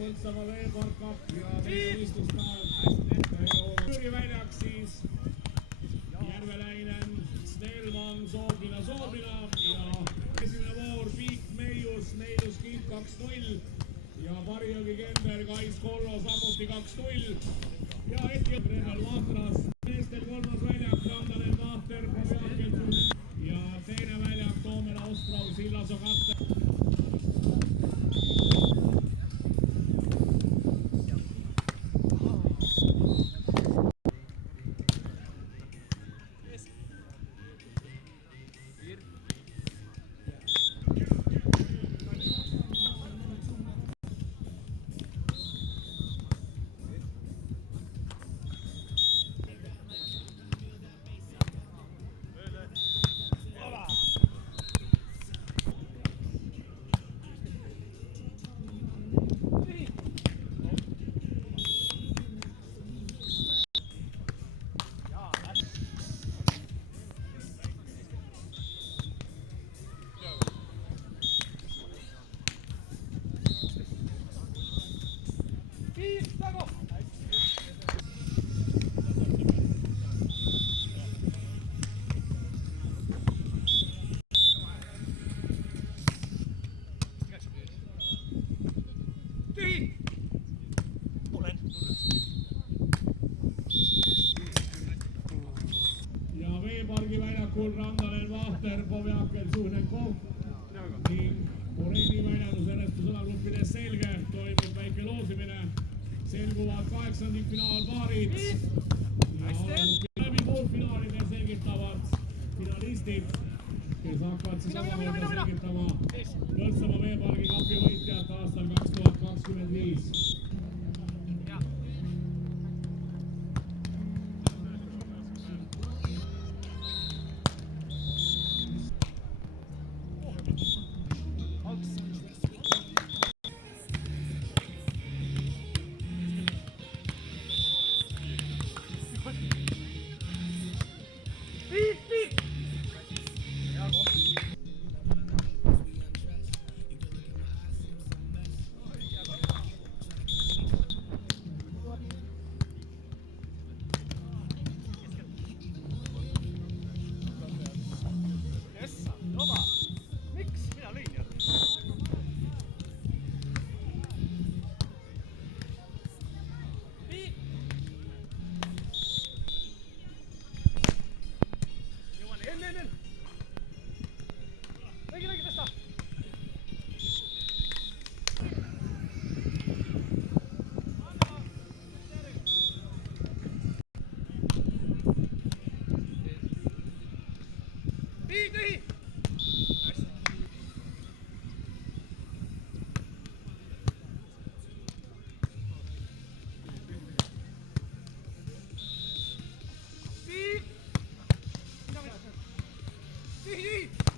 Põltsamaa veepark Kapp ja võistluspäev. Jüri väljak siis Järveläinen, Snellman, Soobina ja esimene voor Piik, Meius Kiip 2-0 ja Varjogi Kember, Kais Kollo samuti 2-0 ja hetkel Rehel Vahtras. Meestel kolmas väljak Randanen Vahter ja teine väljak Toomela Ostrau Sillaso Katte. Ja veepargi väljakul Randanen Vahter, Povjakel Suhnenkov ning Moreni väljandus Õnnestu sõnagruppide selge, toimub väike loosimine, selguvad kaheksandikfinaalpaarid ja läbi poolfinaalide selgitavad finalistid, kes hakkavad siis omakorda selgitama Põltsamaa veepargi kapi võitjat aastal 2025. Eat!